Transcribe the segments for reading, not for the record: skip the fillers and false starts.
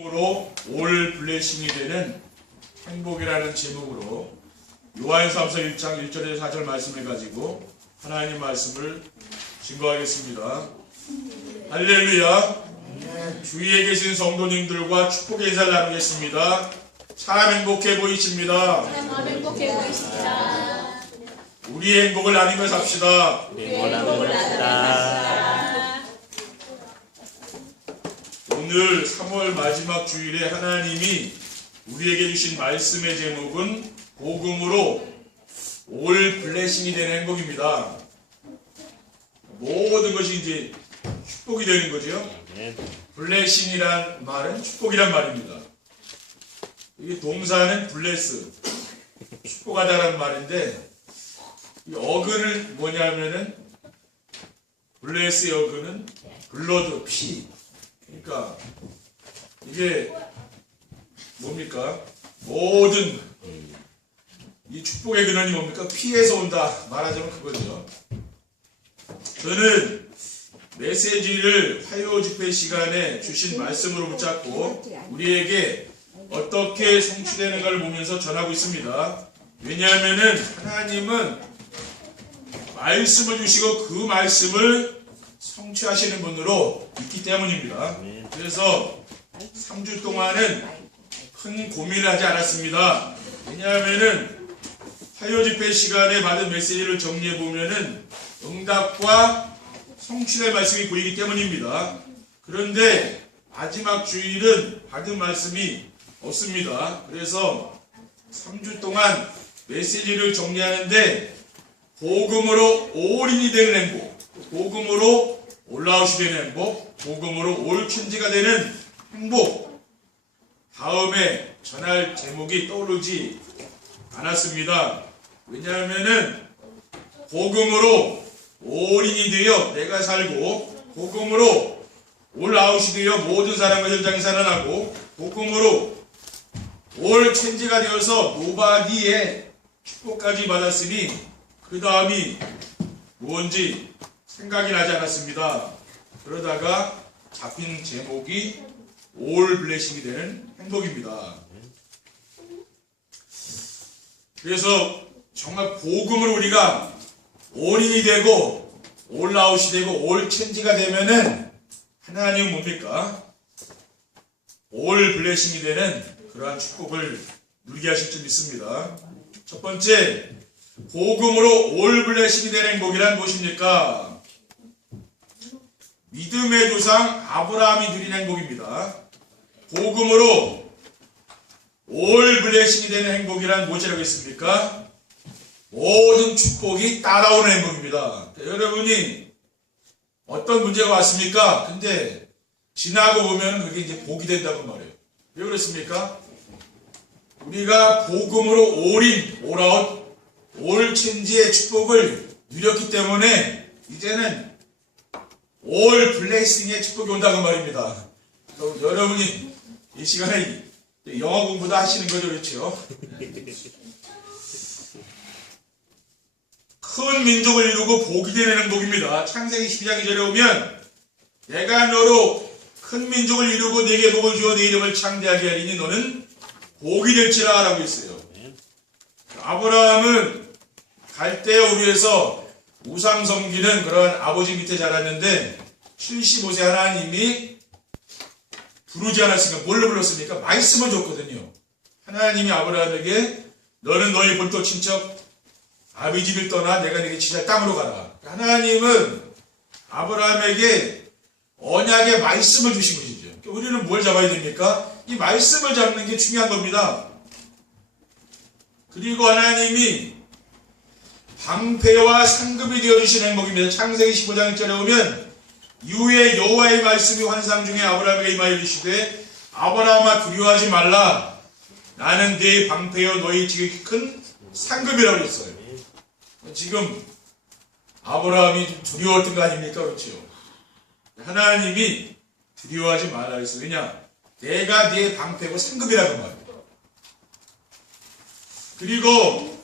으로 올 블레싱이 되는 행복이라는 제목으로 요한삼서 1장 1절에서 4절 말씀을 가지고 하나님 말씀을 증거하겠습니다. 할렐루야. 주위에 계신 성도님들과 축복의 인사를 나누겠습니다. 참 행복해 보이십니다. 참 행복해 보이십니다. 우리의 행복을 나누며 삽시다. 우리의 행복을 나누며 오늘 3월 마지막 주일에 하나님이 우리에게 주신 말씀의 제목은 복음으로 올 블레싱이 되는 행복입니다. 모든 것이 이제 축복이 되는 거죠. 블레싱이란 말은 축복이란 말입니다. 이게 동사는 블레스, 축복하다라는 말인데 이 어근은 뭐냐면은 블레스의 어근은 블러드, 피. 그러니까 이게 뭡니까? 모든 이 축복의 근원이 뭡니까? 피에서 온다 말하자면 그거죠. 저는 메시지를 화요 집회 시간에 주신 말씀으로 붙잡고 우리에게 어떻게 성취되는가를 보면서 전하고 있습니다. 왜냐하면은 하나님은 말씀을 주시고 그 말씀을 성취하시는 분으로 있기 때문입니다. 그래서 3주 동안은 큰 고민을 하지 않았습니다. 왜냐하면은 화요 집회 시간에 받은 메시지를 정리해 보면은 응답과 성취될 말씀이 보이기 때문입니다. 그런데 마지막 주일은 받은 말씀이 없습니다. 그래서 3주 동안 메시지를 정리하는데 복음으로 올인이 되는 행복, 복음으로 올라오시 되는 행복, 복음으로 올 천지가 되는 행복, 다음에 전할 제목이 떠오르지 않았습니다. 왜냐하면은 복음으로 올인이 되어 내가 살고, 복음으로 올아웃이 되어 모든 사람과 현장에 살아나고, 복음으로 올 천지가 되어서 노바디의 축복까지 받았으니 그 다음이 뭔지 생각이 나지 않았습니다. 그러다가 잡힌 제목이 올 블레싱이 되는 행복입니다. 그래서 정말 복음으로 우리가 올인이 되고 올아웃이 되고 올 천지가 되면은 하나님은 뭡니까? 올 블레싱이 되는 그러한 축복을 누리게 하실 줄 믿습니다. 첫 번째, 복음으로 올 블레싱이 되는 행복이란 무엇입니까? 믿음의 조상 아브라함이 누린 행복입니다. 복음으로 올 블레싱이 되는 행복이란 무엇이라고 했습니까? 모든 축복이 따라오는 행복입니다. 여러분이 어떤 문제가 왔습니까? 근데 지나고 보면 그게 이제 복이 된다고 말해요. 왜 그렇습니까? 우리가 복음으로 올인, 올아웃, 올 천지의 축복을 누렸기 때문에 이제는 올 블레싱의 축복이 온다고 말입니다. 여러분이 이 시간에 영어 공부도 하시는 거죠, 그렇죠? 큰 민족을 이루고 복이 되는 행복입니다. 창세기 12장 2절에 오면 내가 너로 큰 민족을 이루고 네게 복을 주어 네 이름을 창대하게 하리니 너는 복이 될지라 라고 했어요. 아브라함은 갈대아 우르에서 우상 섬기는 그런 아버지 밑에 자랐는데 75세 하나님이 부르지 않았으니까 뭘로 불렀습니까? 말씀을 줬거든요. 하나님이 아브라함에게 너는 너희 본토 친척 아비 집을 떠나 내가 네게 지시할 땅으로 가라. 하나님은 아브라함에게 언약의 말씀을 주신 것이죠. 우리는 뭘 잡아야 됩니까? 이 말씀을 잡는 게 중요한 겁니다. 그리고 하나님이 방패와 상급이 되어주신 행복입니다. 창세기 15장 1절에 오면 이후에 여호와의 말씀이 환상 중에 아브라함에게 임하여 이르시되 아브라함아 두려워하지 말라. 나는 네 방패여 너희 지극히 큰 상급이라고 했어요. 지금 아브라함이 좀 두려웠던 거 아닙니까? 그렇죠? 하나님이 두려워하지 말라 했어요. 왜냐? 내가 네 방패고 상급이라고 말입니다. 그리고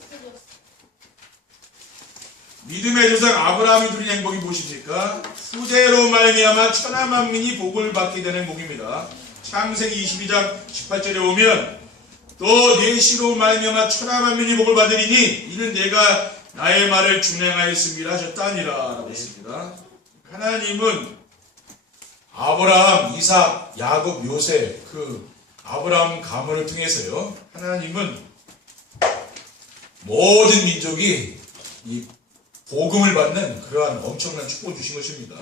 믿음의 조상 아브라함이 누린 행복이 무엇입니까? 후대로 말미암아 천하 만민이 복을 받게 되는 행복입니다. 창세기 22장 18절에 보면 또 내 씨로 말미암아 천하 만민이 복을 받으리니 이는 내가 나의 말을 준행하였음이라 하셨다니라 라고 했습니다. 하나님은 아브라함, 이삭, 야곱, 요셉 그 아브라함 가문을 통해서요, 하나님은 모든 민족이 이 복음을 받는 그러한 엄청난 축복을 주신 것입니다.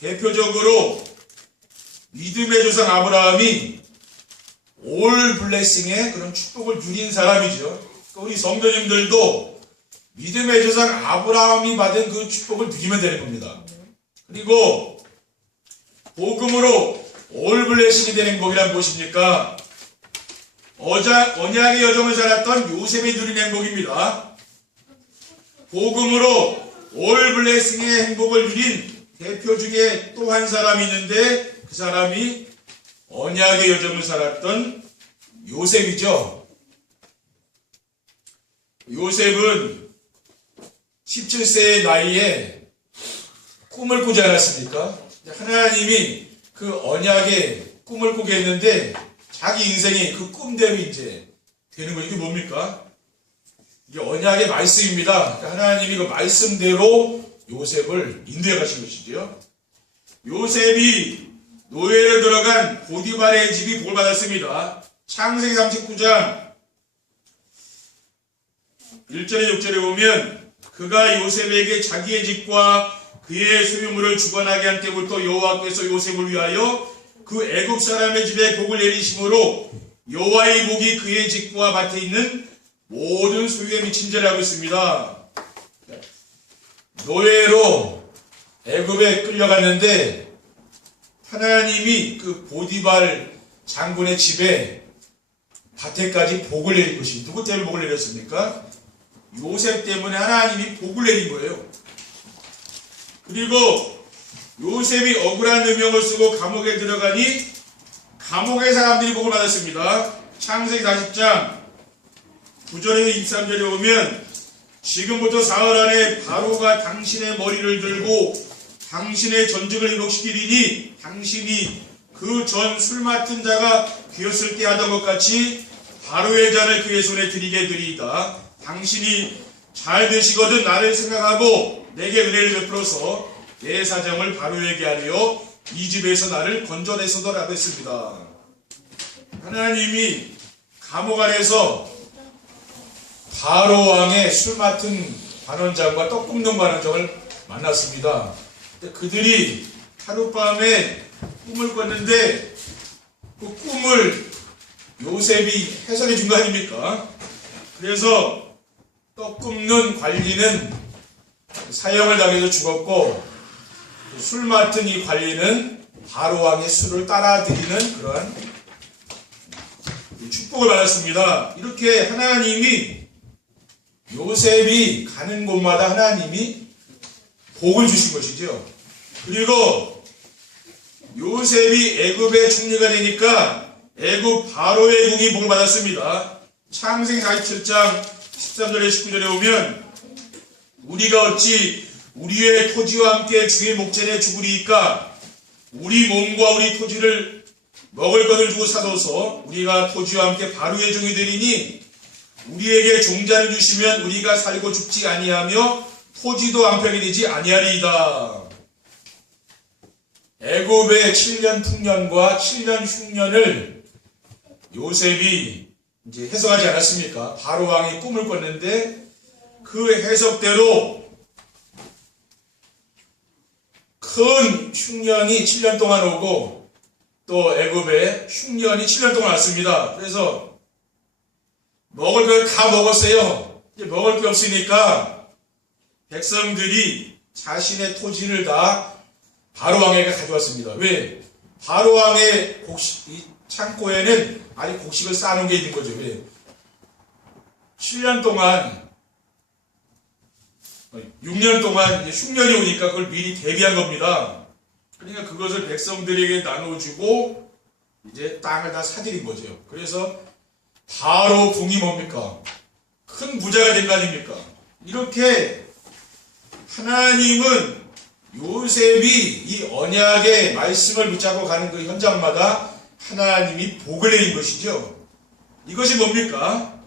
대표적으로 믿음의 조상 아브라함이 올 블레싱의 그런 축복을 누린 사람이죠. 우리 성도님들도 믿음의 조상 아브라함이 받은 그 축복을 누리면 되는 겁니다. 그리고 복음으로 올 블레싱이 되는 복이란 무엇입니까? 언약의 여정을 살았던 요셉이 누린 행복입니다. 복음으로 올 블레싱의 행복을 누린 대표 중에 또 한 사람이 있는데 그 사람이 언약의 여정을 살았던 요셉이죠. 요셉은 17세의 나이에 꿈을 꾸지 않았습니까? 하나님이 그 언약의 꿈을 꾸게 했는데 자기 인생이 그 꿈대로 이제 되는 거예요. 이게 뭡니까? 이게 언약의 말씀입니다. 하나님이 그 말씀대로 요셉을 인도해 가신 것이죠. 요셉이 노예로 들어간 보디발의 집이 복을 받았습니다. 창세기 39장 1절에 6절에 보면 그가 요셉에게 자기의 집과 그의 소유물을 주관하게 한 때부터 여호와께서 요셉을 위하여 그 애굽 사람의 집에 복을 내리심으로 여호와의 복이 그의 집과 밭에 있는 모든 소유에 미친지라고 있습니다. 노예로 애굽에 끌려갔는데 하나님이 그 보디발 장군의 집에 밭에까지 복을 내린 것이 누구 때문에 복을 내렸습니까? 요셉 때문에 하나님이 복을 내린 거예요. 그리고 요셉이 억울한 누명을 쓰고 감옥에 들어가니 감옥의 사람들이 복을 받았습니다. 창세기 40장 9절에서 23절에 보면 지금부터 사흘 안에 바로가 당신의 머리를 들고 당신의 전직을 회복시키리니 당신이 그 전 술 맡은 자가 귀었을 때 하던 것 같이 바로의 잔을 그의 손에 드리게 되리이다. 당신이 잘 되시거든 나를 생각하고 내게 은혜를 베풀어서 내 사정을 바로에게 하려 이 집에서 나를 건져내소서라고 했습니다. 하나님이 감옥 안에서 바로 왕의 술 맡은 관원장과 떡 굽는 관원장을 만났습니다. 그들이 하룻밤에 꿈을 꿨는데 그 꿈을 요셉이 해석해 준 거 아닙니까? 그래서 떡 굽는 관리는 사형을 당해서 죽었고 술 맡은 이 관리는 바로 왕의 술을 따라드리는 그러한 축복을 받았습니다. 이렇게 하나님이 요셉이 가는 곳마다 하나님이 복을 주신 것이죠. 그리고 요셉이 애굽의 총리가 되니까 애굽 바로의 궁이 복을 받았습니다. 창세기 47장 13절에 19절에 보면 우리가 어찌 우리의 토지와 함께 주의 목전에 죽으리이까 우리 몸과 우리 토지를 먹을 것을 주고 사둬서 우리가 토지와 함께 바로의 종이 되리니 우리에게 종자를 주시면 우리가 살고 죽지 아니하며 토지도 안팎이 되지 아니하리이다. 애굽의 7년 풍년과 7년 흉년을 요셉이 이제 해석하지 않았습니까? 바로 왕이 꿈을 꿨는데 그 해석대로 큰 흉년이 7년 동안 오고 또 애굽에 흉년이 7년 동안 왔습니다. 그래서 먹을 걸 다 먹었어요. 이제 먹을 게 없으니까 백성들이 자신의 토지를 다 바로 왕에게 가져왔습니다. 왜? 바로 왕의 이 창고에는 아직 곡식을 쌓아놓은 게 있는 거죠. 왜? 7년 동안 6년 동안 흉년이 오니까 그걸 미리 대비한 겁니다. 그러니까 그것을 백성들에게 나눠주고 이제 땅을 다 사들인 거죠. 그래서 바로 궁이 뭡니까? 큰 부자가 된 거 아닙니까? 이렇게 하나님은 요셉이 이 언약의 말씀을 붙잡고 가는 그 현장마다 하나님이 복을 내린 것이죠. 이것이 뭡니까?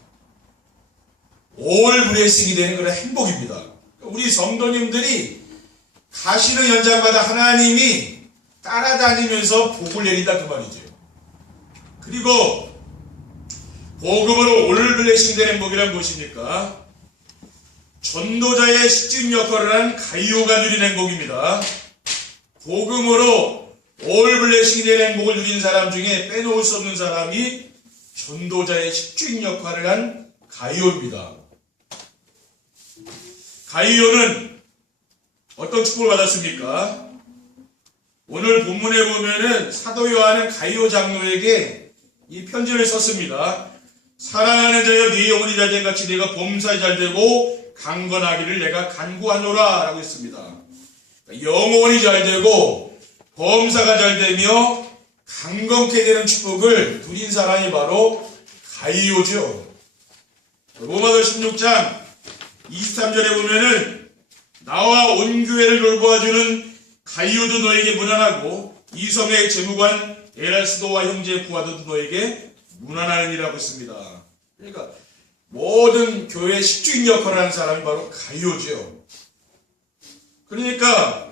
올 블레싱이 되는 그런 행복입니다. 우리 성도님들이 가시는 현장마다 하나님이 따라다니면서 복을 내린다 그 말이죠. 그리고 복음으로 올 블레싱 되는 행복이란 무엇입니까? 전도자의 시집 역할을 한 가이오가 누린 행복입니다. 복음으로 올 블레싱이 되는 행복을 누린 사람 중에 빼놓을 수 없는 사람이 전도자의 식주인 역할을 한 가이오입니다. 가이오는 어떤 축복을 받았습니까? 오늘 본문에 보면은 사도 요한은 가이오 장로에게 이 편지를 썼습니다. 사랑하는 자여 네 영혼이 잘된 같이 네가 범사에 잘되고 강건하기를 내가 간구하노라 라고 했습니다. 영혼이 잘되고 범사가 잘되며 강건케 되는 축복을 누린 사람이 바로 가이오죠. 로마서 16장 23절에 보면은 나와 온 교회를 돌보아주는 가이오도 너에게 문안하고 이성의 재무관 에라스도와 형제 구하도 너에게 문안하느니라고 했습니다. 그러니까 모든 교회 식주인 역할을 하는 사람이 바로 가이오죠. 그러니까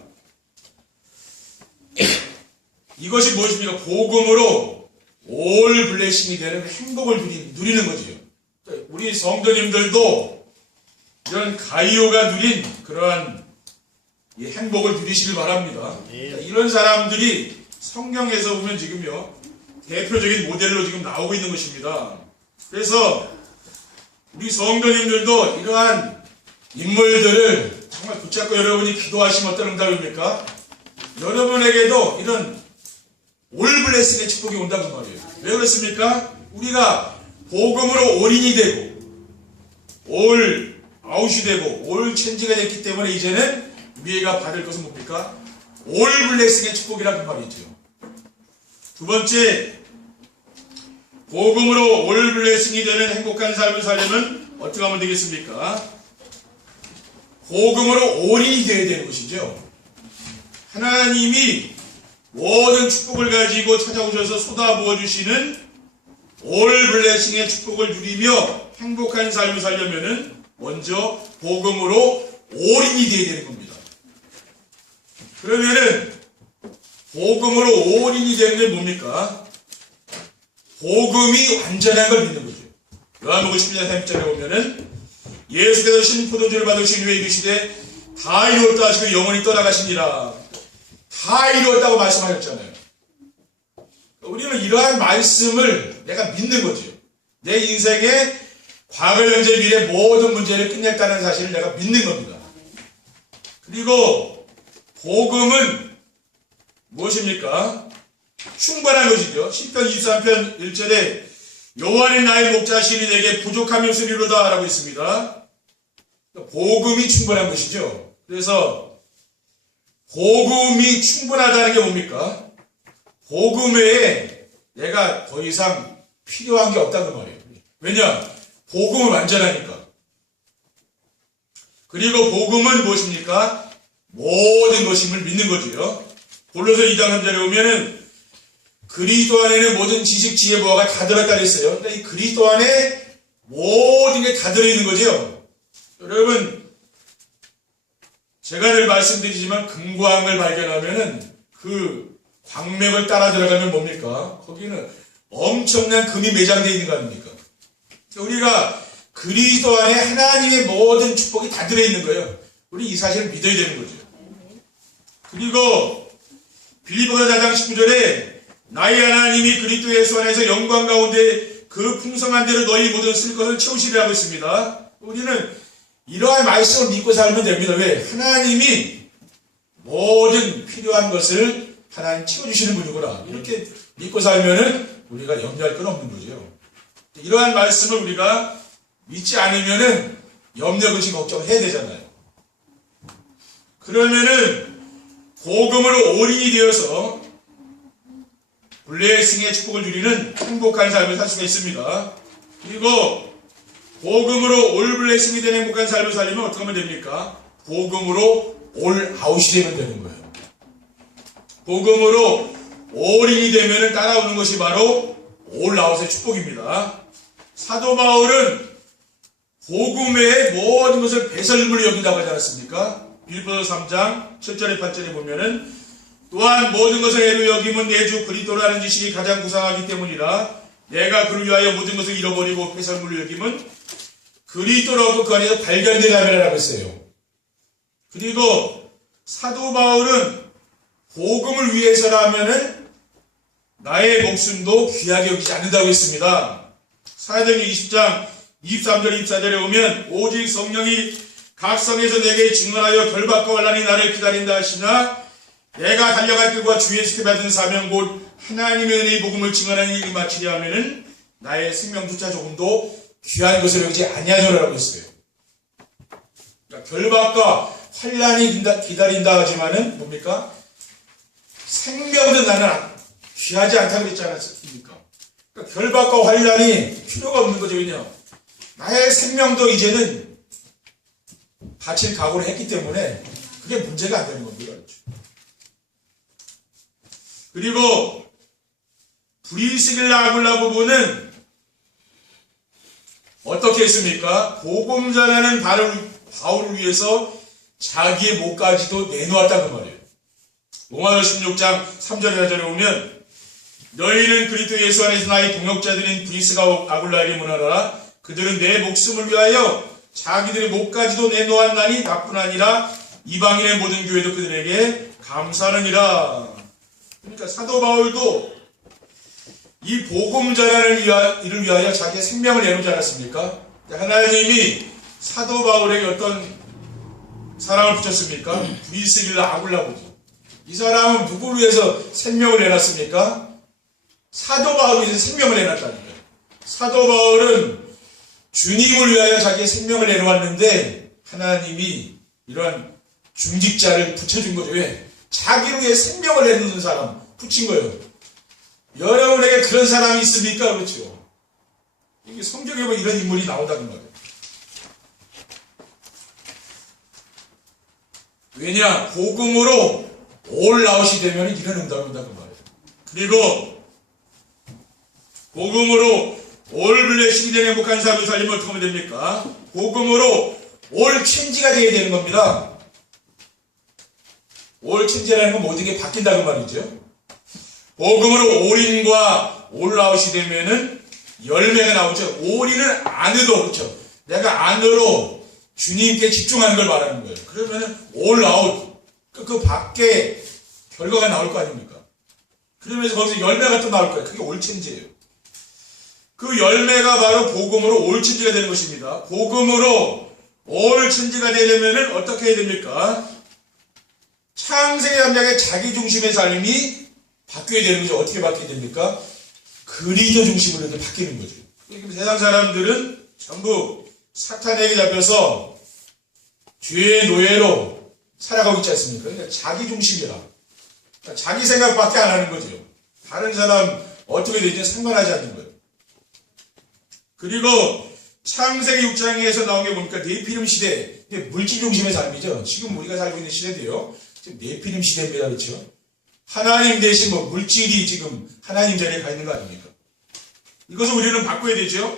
이것이 무엇입니까? 복음으로 올 블레싱이 되는 행복을 누리는 거지요. 우리 성도님들도 이런 가이오가 누린 그러한 이 행복을 누리시길 바랍니다. 이런 사람들이 성경에서 보면 지금요 대표적인 모델로 지금 나오고 있는 것입니다. 그래서 우리 성도님들도 이러한 인물들을 정말 붙잡고 여러분이 기도하시면 어떤 응답입니까? 여러분에게도 이런 올 블레싱의 축복이 온다는 말이에요. 왜 그렇습니까? 우리가 복음으로 올인이 되고 올 아웃이 되고 올 체인지가 됐기 때문에 이제는 우리가 받을 것은 뭡니까? 올 블레싱의 축복이라는 말이죠. 두 번째, 복음으로 올 블레싱이 되는 행복한 삶을 살려면 어떻게 하면 되겠습니까? 복음으로 올인이 되어야 되는 것이죠. 하나님이 모든 축복을 가지고 찾아오셔서 쏟아부어 주시는 올 블레싱의 축복을 누리며 행복한 삶을 살려면은 먼저 복음으로 올인이 되어야 되는 겁니다. 그러면은 복음으로 올인이 되는 게 뭡니까? 복음이 완전한 걸 믿는 거죠. 요한복음 10장 30절에 보면은 예수께서 신포도주를 받으신 후에 이르시되 다 이루었다 하시고 영원히 떠나가시니라. 다 이루었다고 말씀하셨잖아요. 우리는 이러한 말씀을 내가 믿는 거죠. 내 인생의 과거, 현재, 미래 모든 문제를 끝냈다는 사실을 내가 믿는 겁니다. 그리고 복음은 무엇입니까? 충분한 것이죠. 시편 23편 1절에 여호와는 나의 목자시니 내게 부족함이 없으리로다 라고 있습니다. 복음이 충분한 것이죠. 그래서 복음이 충분하다는 게 뭡니까? 복음 외에 내가 더 이상 필요한 게 없다는 말이에요. 왜냐? 복음은 완전하니까. 그리고 복음은 무엇입니까? 모든 것임을 믿는 거지요. 골로새 2장 3절에 보면은 그리스도 안에는 모든 지식, 지혜, 보화가 다 들어있다 그랬어요. 그러니까 이 그리스도 안에 모든 게 다 들어있는 거죠. 여러분, 제가 늘 말씀드리지만 금광을 발견하면은 그 광맥을 따라 들어가면 뭡니까? 거기는 엄청난 금이 매장되어 있는 거 아닙니까? 우리가 그리스도 안에 하나님의 모든 축복이 다 들어있는 거예요. 우리 이 사실을 믿어야 되는 거죠. 그리고 빌립보서 4장 19절에 나의 하나님이 그리스도 예수 안에서 영광 가운데 그 풍성한 대로 너희 모든 쓸 것을 채우시리라고 했습니다. 우리는 이러한 말씀을 믿고 살면 됩니다. 왜? 하나님이 모든 필요한 것을 하나님 채워주시는 분이구나. 이렇게 믿고 살면은 우리가 염려할 건 없는 거죠. 이러한 말씀을 우리가 믿지 않으면은 염려, 근심, 걱정을 해야 되잖아요. 그러면은 복음으로 올인이 되어서 블레싱의 축복을 누리는 행복한 삶을 살 수가 있습니다. 그리고 복음으로 올 블레싱이 되는 행복한 삶을 살려면 어떻게 하면 됩니까? 복음으로 올 아웃이 되면 되는 거예요. 복음으로 올인이 되면은 따라오는 것이 바로 올라웃의 축복입니다. 사도 바울은 복음 외에 모든 것을 배설물로 여긴다고 하지 않았습니까? 빌립보서 3장 7절에 8절에 보면은 또한 모든 것을 애로 여김은 내 주 그리스도라는 지식이 가장 구상하기 때문이라 내가 그를 위하여 모든 것을 잃어버리고 배설물로 여김은 그리스도라고 그 안에서 발견되라고 했어요. 그리고 사도 바울은 복음을 위해서라면은 나의 목숨도 귀하게 여기지 않는다고 했습니다. 사도행전 20장 23절 24절에 오면 오직 성령이 각 성에서 내게 증언하여 결박과 환난이 나를 기다린다 하시나 내가 달려갈 길과 주 예수께 받은 사명 곧 하나님의 은혜의 복음을 증언하는 일이 마치려 하면은 나의 생명조차 조금도 귀한 것을 여기지 아니하노라고 했어요. 그러니까 결박과 환난이 기다린다 하지만은 뭡니까? 생명도 나는 귀하지 않다고 그랬지 않았습니까? 그러니까 결박과 환난이 필요가 없는 거죠. 왜냐? 나의 생명도 이제는 바칠 각오를 했기 때문에 그게 문제가 안 되는 겁니다. 그리고 브리스길라 아굴라 부부는 어떻게 했습니까? 복음 전하는 바울을 위해서 자기의 목까지도 내놓았다는 말이에요. 로마서 16장 3절에 4절에 보면 너희는 그리스도 예수 안에서 나의 동역자들인 브리스가 아굴라에게 문하노라. 그들은 내 목숨을 위하여 자기들의 목까지도 내놓았나니 나뿐 아니라 이방인의 모든 교회도 그들에게 감사하느니라. 그러니까 사도 바울도 이 복음 전하는 일을 위하여 자기의 생명을 내놓지 않았습니까? 하나님이 사도 바울에게 어떤 사람을 붙였습니까? 브리스길라 아굴라보죠. 이 사람은 누구를 위해서 생명을 내놨습니까? 사도 바울을 위해서 생명을 내놨다니까요. 사도 바울은 주님을 위하여 자기의 생명을 내놓았는데 하나님이 이러한 중직자를 붙여준 거죠. 왜? 자기를 위해 생명을 내놓는 사람 붙인 거예요. 여러분에게 그런 사람이 있습니까? 그렇죠. 이게 성경에 보면 이런 인물이 나온다는 거예요. 왜냐? 복음으로 올라웃이 되면 이런 응답이 온다는 말이에요. 그리고 복음으로 올 블레싱이 되는 행복한 삶을 살리면 어떻게 하면 됩니까? 복음으로 올 체인지가 되어야 되는 겁니다. 올 체인지라는 건 모든 게 바뀐다는 말이죠. 복음으로 올인과 올라웃이 되면은 열매가 나오죠. 올인은 안으로, 그렇죠. 내가 안으로 주님께 집중하는 걸 말하는 거예요. 그러면은 올아웃, 그 밖에 결과가 나올 거 아닙니까? 그러면서 거기서 열매가 또 나올 거예요. 그게 올체인지예요. 그 열매가 바로 복음으로 올체인지가 되는 것입니다. 복음으로 올체인지가 되려면은 어떻게 해야 됩니까? 창세기 3장의 자기중심의 삶이 바뀌어야 되는 거죠. 어떻게 바뀌어야 됩니까? 그리스도 중심으로 이렇게 바뀌는 거죠. 세상 사람들은 전부 사탄에게 잡혀서 죄의 노예로 살아가고 있지 않습니까? 그러니까 자기 중심이라. 그러니까 자기 생각밖에 안 하는 거죠. 다른 사람 어떻게 되는지 상관하지 않는 거예요. 그리고 창세기 6장에서 나온 게 뭡니까? 네피림 시대. 물질 중심의 삶이죠. 지금 우리가 살고 있는 시대도요. 지금 네피림 시대입니다. 그렇죠? 하나님 대신 물질이 지금 하나님 자리에 가 있는 거 아닙니까? 이것을 우리는 바꿔야 되죠.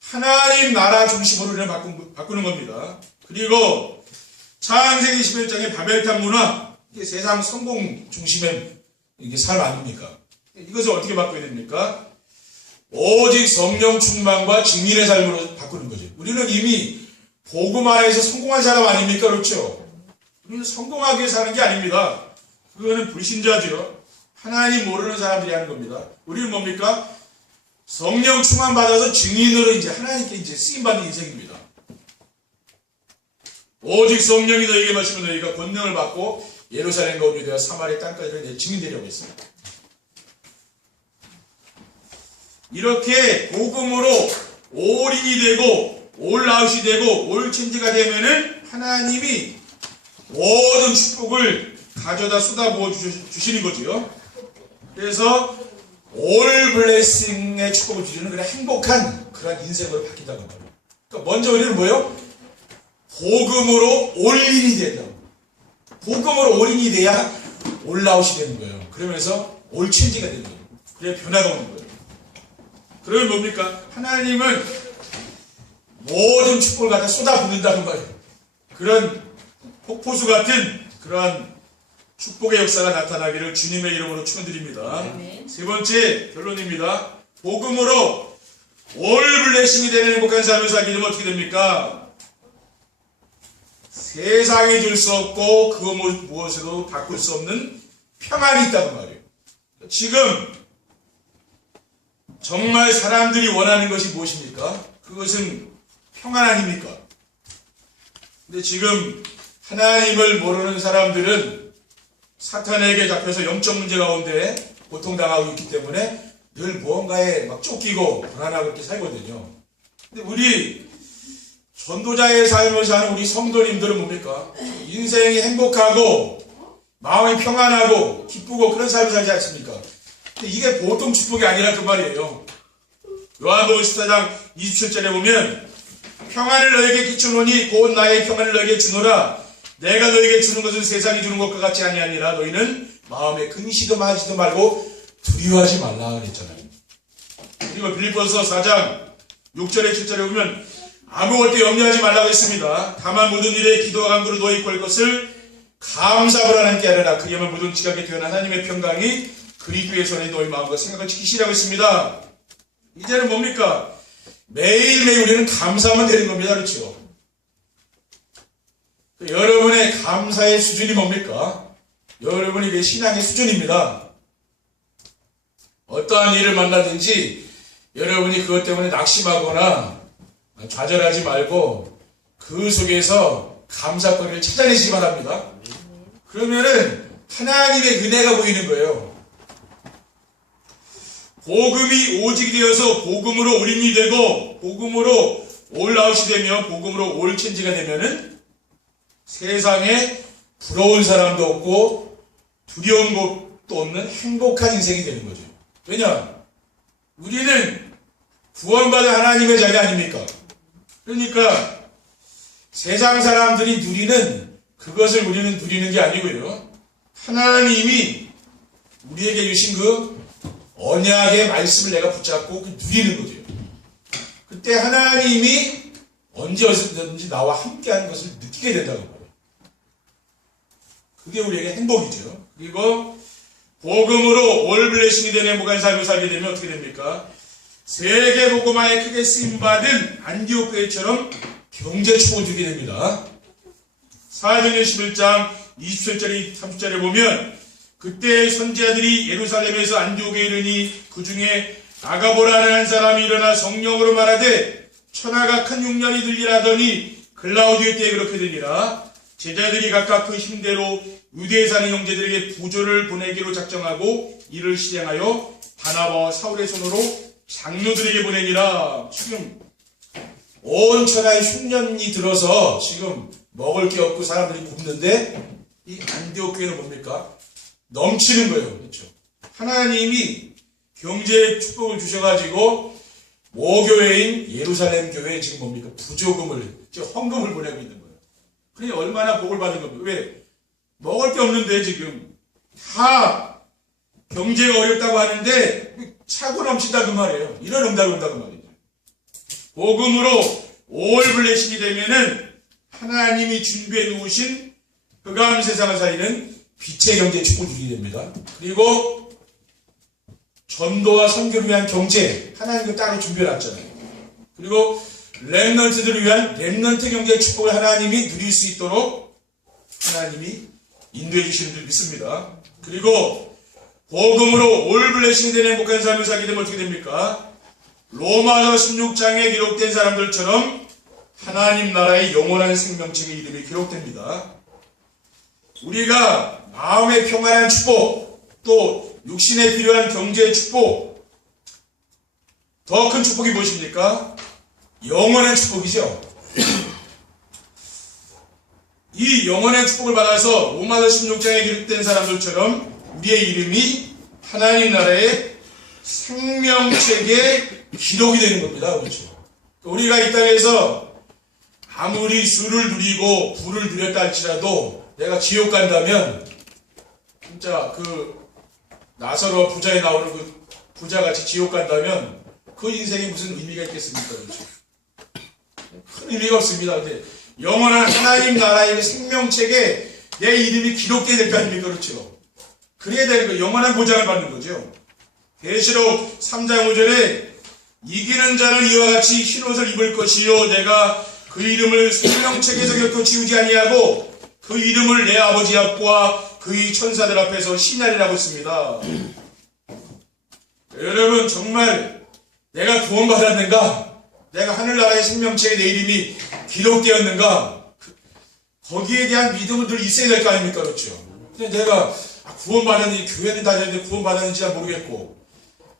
하나님 나라 중심으로 우리는 바꾸는 겁니다. 그리고 창세기 11장의 바벨탑 문화, 이게 세상 성공 중심의 이게 삶 아닙니까? 이것을 어떻게 바꿔야 됩니까? 오직 성령 충만과 증인의 삶으로 바꾸는 거죠. 우리는 이미 복음 안에서 성공한 사람 아닙니까? 그렇죠? 우리는 성공하기 위해 사는 게 아닙니다. 그거는 불신자죠. 하나님 모르는 사람들이 하는 겁니다. 우리는 뭡니까? 성령 충만 받아서 증인으로 이제 하나님께 이제 쓰임받는 인생입니다. 오직 성령이 너에게 마시면 너희가 권능을 받고 예루살렘과 온 유대와 사마리아 땅까지 내 증인되려고 했습니다. 이렇게 복음으로 올인이 되고 올아웃이 되고 올체인지가 되면은 하나님이 모든 축복을 가져다 쏟아부어 주시는 거죠. 그래서 올 블레싱의 축복을 주시는 그런 행복한 그런 인생으로 바뀐다는 거예요. 그러니까 먼저 우리는 뭐예요? 복음으로 올인이 된다. 복음으로 올인이 돼야 올라웃이 되는 거예요. 그러면서 올 체인지가 되는 거예요. 그래야 변화가 오는 거예요. 그러면 뭡니까? 하나님은 모든 축복을 갖다 쏟아붓는다는 말이에요. 그런 폭포수 같은 그러한 축복의 역사가 나타나기를 주님의 이름으로 축원드립니다. 아멘. 세 번째 결론입니다. 복음으로 올 블레싱이 되는 행복한 삶을 살게 되면 어떻게 됩니까? 세상이 줄 수 없고 그 무엇에도 바꿀 수 없는 평안이 있다고 말이에요. 지금 정말 사람들이 원하는 것이 무엇입니까? 그것은 평안 아닙니까? 근데 지금 하나님을 모르는 사람들은 사탄에게 잡혀서 영적 문제 가운데 고통당하고 있기 때문에 늘 무언가에 막 쫓기고 불안하고 이렇게 살거든요. 근데 우리 전도자의 삶을 사는 우리 성도님들은 뭡니까? 인생이 행복하고 마음이 평안하고 기쁘고 그런 삶을 살지 않습니까? 근데 이게 보통 축복이 아니라 그 말이에요. 요한복음 14장 27절에 보면 평안을 너에게 끼쳐놓으니 곧 나의 평안을 너에게 주노라. 내가 너에게 주는 것은 세상이 주는 것과 같이 아니하니라. 너희는 마음에 근시도 하지도 말고 두려워하지 말라 그랬잖아요. 그리고 빌립보서 4장 6절에 7절에 보면 아무것도 염려하지 말라고 했습니다. 다만 모든 일에 기도와 간구로 너희 구할 것을 감사하고 하나님께 하려라. 그리하면 모든 지각에 뛰어난 하나님의 평강이 그리스도의 손에 너희 마음과 생각을 지키시라고 했습니다. 이제는 뭡니까? 매일매일 우리는 감사하면 되는 겁니다. 그렇죠? 여러분의 감사의 수준이 뭡니까? 여러분이 그 신앙의 수준입니다. 어떠한 일을 만나든지 여러분이 그것 때문에 낙심하거나 좌절하지 말고 그 속에서 감사거리를 찾아내시기 바랍니다. 그러면은 하나님의 은혜가 보이는 거예요. 복음이 오직이 되어서 복음으로 올인이 되고 복음으로 올아웃이 되며 복음으로 올체인지가 되면은 세상에 부러운 사람도 없고 두려운 것도 없는 행복한 인생이 되는 거죠. 왜냐? 우리는 구원받은 하나님의 자녀 아닙니까? 그러니까 세상 사람들이 누리는 그것을 우리는 누리는 게 아니고요. 하나님이 우리에게 주신 그 언약의 말씀을 내가 붙잡고 누리는 거죠. 그때 하나님이 언제 어디서든지 나와 함께하는 것을 느끼게 된다고 말해요. 그게 우리에게 행복이죠. 그리고 복음으로 올 블레싱이 되는 행복한 삶을 살게 되면 어떻게 됩니까? 세계 복음화에 크게 쓰임받은 안디옥 교회처럼 경제 축복을 주게 됩니다. 사도행전 11장 27절에 30절에 보면 그때 선지자들이 예루살렘에서 안디옥에 이르니 그 중에 아가보라는 한 사람이 일어나 성령으로 말하되 천하가 큰 흉년이 들리라더니 글라우디오 때에 그렇게 되니라. 제자들이 각각 그 힘대로 유대에 사는 형제들에게 부조를 보내기로 작정하고 이를 실행하여 바나바와 사울의 손으로 장로들에게 보내니라. 지금 온 천하에 흉년이 들어서 지금 먹을 게 없고 사람들이 굶는데 이 안디옥 교회는 뭡니까? 넘치는 거예요. 그렇죠? 하나님이 경제의 축복을 주셔가지고 모교회인 예루살렘 교회에 지금 뭡니까? 부조금을, 즉 헌금을 보내고 있는 거예요. 그러니 얼마나 복을 받은 겁니까? 왜? 먹을 게 없는데 지금 다 경제가 어렵다고 하는데 차고 넘친다 그 말이에요. 이런 응답이 온다고 말이죠. 복음으로 올 블레싱이 되면은 하나님이 준비해 놓으신 흑암 세상을 살리는 빛의 경제 축복을 주게 됩니다. 그리고 전도와 선교를 위한 경제 하나님이 따로 준비해 놨잖아요. 그리고 렘넌트들을 위한 렘넌트 경제의 축복을 하나님이 누릴 수 있도록 하나님이 인도해 주시는 줄 믿습니다. 그리고 복음으로 올 블레싱이 되는 행복한 삶을 살게 되면 어떻게 됩니까? 로마서 16장에 기록된 사람들처럼 하나님 나라의 영원한 생명책의 이름이 기록됩니다. 우리가 마음의 평안한 축복, 또 육신에 필요한 경제의 축복, 더 큰 축복이 무엇입니까? 영원한 축복이죠. 이 영원한 축복을 받아서 로마서 16장에 기록된 사람들처럼 우리의 이름이 하나님 나라의 생명책에 기록이 되는 겁니다. 그렇죠? 우리가 이 땅에서 아무리 수를 누리고 부를 누렸다 할지라도 내가 지옥 간다면 진짜 그 나사로와 부자에 나오는 그 부자같이 지옥 간다면 그 인생이 무슨 의미가 있겠습니까? 그렇죠? 큰 의미가 없습니다. 근데 영원한 하나님 나라의 생명책에 내 이름이 기록되어야 될 거 아닙니까? 그렇죠? 그래야 되는 거, 영원한 보장을 받는 거죠. 계시록 3장 5절에 이기는 자는 이와 같이 흰옷을 입을 것이요 내가 그 이름을 생명책에서 결코 지우지 아니하고 그 이름을 내 아버지 앞과 그의 천사들 앞에서 신하리라고 했습니다. 여러분 정말 내가 구원받았는가? 내가 하늘나라의 생명책에 내 이름이 기록되었는가? 거기에 대한 믿음은 늘 있어야 될 거 아닙니까? 그렇죠? 근데 내가 구원받았는지 교회는 다녔는데 구원받았는지 잘 모르겠고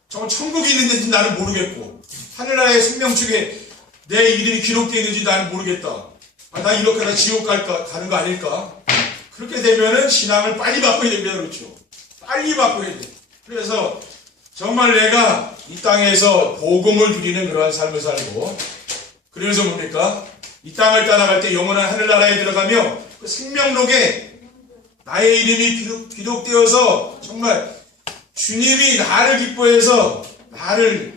정말 천국이 있는지 나는 모르겠고 하늘나라의 생명책에 내 이름이 기록되어 있는지 나는 모르겠다. 나 이렇게 하다 지옥 가는 거 아닐까? 그렇게 되면은 신앙을 빨리 바꿔야 됩니다. 그렇죠? 빨리 바꿔야 돼. 그래서 정말 내가 이 땅에서 복음을 누리는 그러한 삶을 살고 그래서 뭡니까? 이 땅을 떠나갈 때 영원한 하늘나라에 들어가며 그 생명록에 나의 이름이 기록되어서 정말 주님이 나를 기뻐해서 나를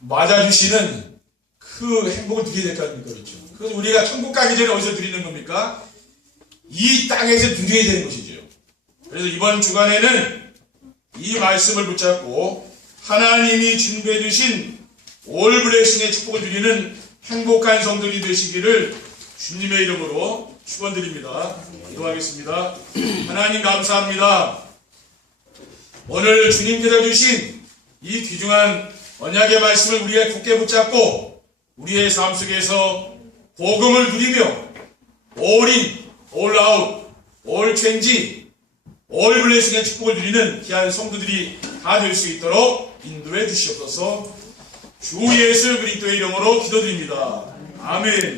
맞아주시는 그 행복을 누리게 될 거 아닙니까? 그렇죠? 그래서 우리가 천국 가기 전에 어디서 누리는 겁니까? 이 땅에서 누려야 되는 것이죠. 그래서 이번 주간에는 이 말씀을 붙잡고 하나님이 준비해 주신 올 블레싱의 축복을 누리는 행복한 성도들이 되시기를 주님의 이름으로 축원드립니다. 기도하겠습니다. 하나님 감사합니다. 오늘 주님께서 주신 이 귀중한 언약의 말씀을 우리가 굳게 붙잡고 우리의 삶 속에서 복음을 누리며 all in, all out, all change, all blessing의 축복을 누리는 귀한 성도들이 다 될 수 있도록 인도해 주시옵소서. 주 예수 그리스도의 이름으로 기도드립니다. 아멘.